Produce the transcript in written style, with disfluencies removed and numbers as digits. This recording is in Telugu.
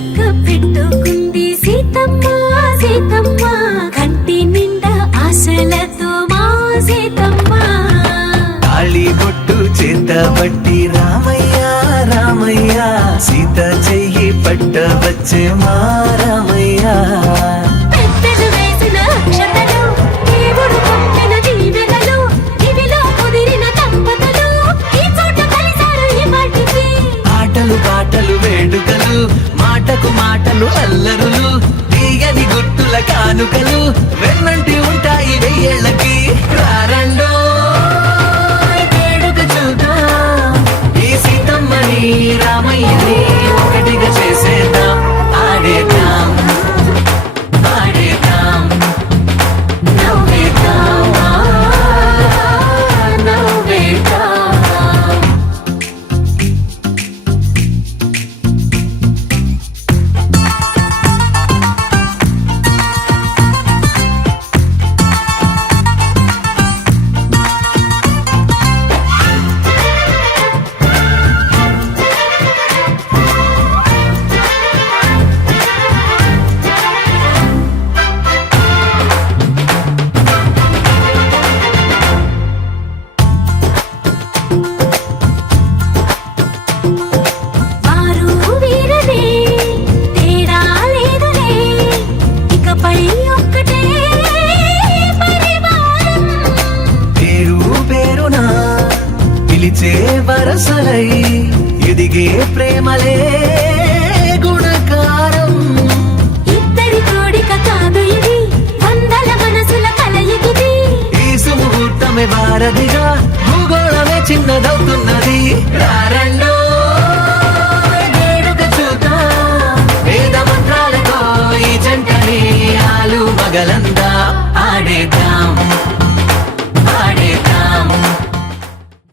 చుక్క పెట్టుకుంది సీతమ్మ సీతమ్మ కంటి నిండా ఆశలతో మా సీతమ్మ తాళి బొట్టు చేత పట్టి రామయ్య రామయ్య సీత చెయ్యి పట్ట వచ్చే మా రామయ్య పెద్దలు వేసిన అక్షతలు దేవుడు పంపిన దీవెనలు ఇవిలో కుదిరిన దంపతులు ఈ చోట కలిసారు ఈ మాటికి ఆటలు పాటలు వేడుకలు మాటకు మాటలు అల్లరులు తీయని గుర్తుల కానుకలు వెన్నంటి ఉంటాయి వెయ్యేళ్ళకి రారండో వేడుక చూద్దాం ఈ సీతమ్మని రామయ్యని ఒకటిగా చేసేద్దాం ఆడేద్దాం పాడేద్దాం నవ్వేద్దాం నవ్వేద్దాం వారు వీరనే తేడా లేదులే ఇకపై ఒక్కటే పరివారం పేరు పేరునా పిలిచే వరసలై ఎదిగే ప్రేమలే గుణకారం ఇద్దరి కోడిక కాదు ఇది వందల మనసుల కలయికిది ఈ సుముహూర్తమే వారధిగా భూగోళమే చిన్నదవుతున్న